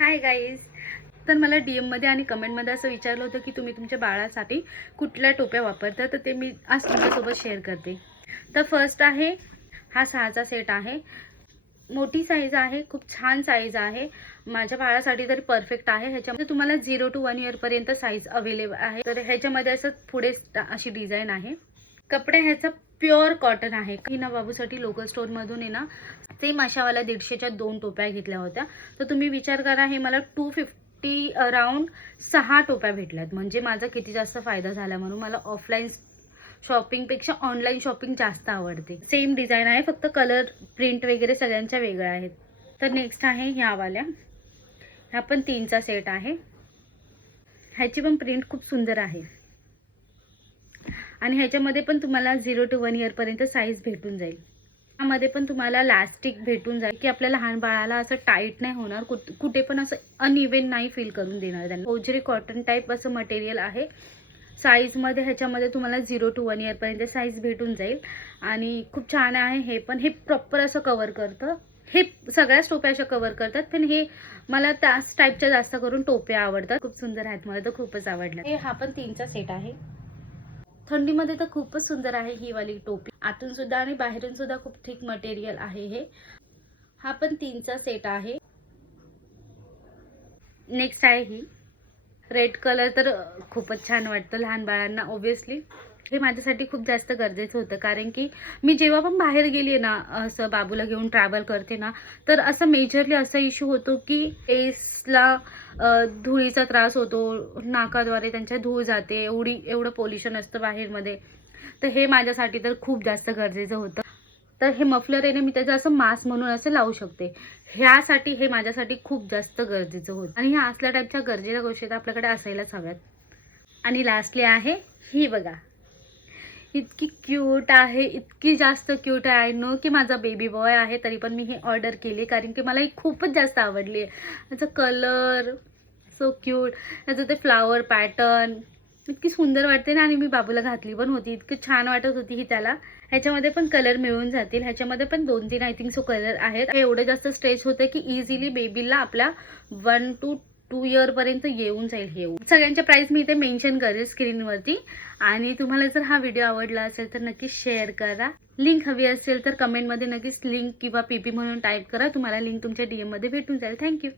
Hi guys. तर मला DM मध्ये आणि कमेंटमध्ये असं विचारलं होतं की तुम्ही तुमच्या बाळासाठी कुठल्या टोप्या वापरता, तर ते मी आज तुमच्यासोबत शेअर करते. तर फर्स्ट आहे हा 6चा सेट आहे. मोठी साईज आहे, खूप छान साईज आहे. माझ्या बाळासाठी तरी परफेक्ट आहे. ह्याच्यामध्ये तुम्हाला 0 to 1 इयरपर्यंत साईज अवेलेबल आहे. तर ह्याच्यामध्ये असं पुढे अशी डिझाईन आहे. कपडे ह्याचा प्युअर कॉटन आहे. हिना बाबूसाठी लोकल स्टोअरमधून आहे ना, सेम अशावाल्या 150च्या 2 टोप्या घेतल्या होत्या. तर तुम्ही विचार करा, हे मला 250 अराउंड 6 टोप्या भेटल्यात. म्हणजे माझा किती जास्त फायदा झाला. म्हणून मला ऑफलाईन शॉपिंगपेक्षा ऑनलाईन शॉपिंग जास्त आवडते. सेम डिझाईन आहे, फक्त कलर प्रिंट वगैरे सगळ्यांच्या वेगळ्या आहेत. तर नेक्स्ट आहे ह्यावाल्या. ह्या पण 3चा सेट आहे. ह्याची पण प्रिंट खूप सुंदर आहे आणि ह्याच्यामध्ये पण तुम्हाला 0 to 1 इयरपर्यंत साईज भेटून जाईल. ह्यामध्ये पण तुम्हाला लास्टिक भेटून जाईल की आपल्या लहान बाळाला असं टाईट नाही होणार, कुठे पण असं अनइव्हन नाही फील करून देणार त्यांना. ओजरी कॉटन टाईप असं मटेरियल आहे. साईजमध्ये ह्याच्यामध्ये तुम्हाला 0 to 1 इयरपर्यंत साईज भेटून जाईल आणि खूप छान आहे. हे पण हे प्रॉपर असं कवर करतं. हे सगळ्याच टोप्या अशा कवर करतात, पण हे मला त्याच टाईपच्या जास्त करून टोप्या आवडतात. खूप सुंदर आहेत, मला तर खूपच आवडलं. हा पण 3चा सेट आहे. थंडीमध्ये तर खूपच सुंदर आहे ही वाली टोपी. आतून सुद्धा आणि बाहेरून सुद्धा खूप थिक मटेरियल आहे हे. हा पण 3चा सेट आहे. नेक्स्ट आहे ही रेड कलर. तर खूपच छान वाटतं लहान बाळांना ऑब्विसली. हे माझ्यासाठी खूप जास्त गरजेचं होतं, कारण की मी जेव्हा पण बाहेर गेली ना, असं बाबूला घेऊन ट्रॅव्हल करते ना, तर असं मेजरली असा इश्यू होतो की फेसला धुळीचा त्रास होतो. नाकाद्वारे त्यांच्या धूळ जाते. एवढं पोल्युशन असतं बाहेरमध्ये. तर हे माझ्यासाठी तर खूप जास्त गरजेचं होतं. तर हे मफलर आहे ना, मी त्याचं असं मास्क म्हणून असं लावू शकते. ह्यासाठी हे माझ्यासाठी खूप जास्त गरजेचं होतं आणि ह्या असल्या टाईपच्या गरजेच्या गोष्टी तर आपल्याकडे असायलाच हव्यात. आणि लास्टली आहे ही बघा. इतकी क्यूट आहे, इतकी जास्त क्यूट आहे. आय नो की माझा बेबी बॉय आहे, तरी पण मी हे ऑर्डर केली कारण की मला ही खूपच जास्त आवडली आहे. त्याचा कलर सो क्यूट. त्याचं ते फ्लावर पॅटर्न इतकी सुंदर वाटते ना. आणि मी बाबूला घातली पण होती, इतकी छान वाटत होती ही त्याला. ह्याच्यामध्ये पण कलर मिळून जातील. ह्याच्यामध्ये पण 2-3 आय थिंक सो कलर आहेत. एवढं जास्त स्ट्रेच होतं की इझिली बेबीला आपल्या 1 to 2 इयरपर्यंत येऊन जाईल. हे सगळ्यांच्या प्राइस मी इथे मेन्शन करेल स्क्रीनवरती. आणि तुम्हाला जर हा व्हिडिओ आवडला असेल तर नक्कीच शेअर करा. लिंक हवी असेल तर कमेंटमध्ये नक्कीच लिंक किंवा PP म्हणून टाईप करा. तुम्हाला लिंक तुमच्या DM मध्ये भेटून जाईल. थँक्यू.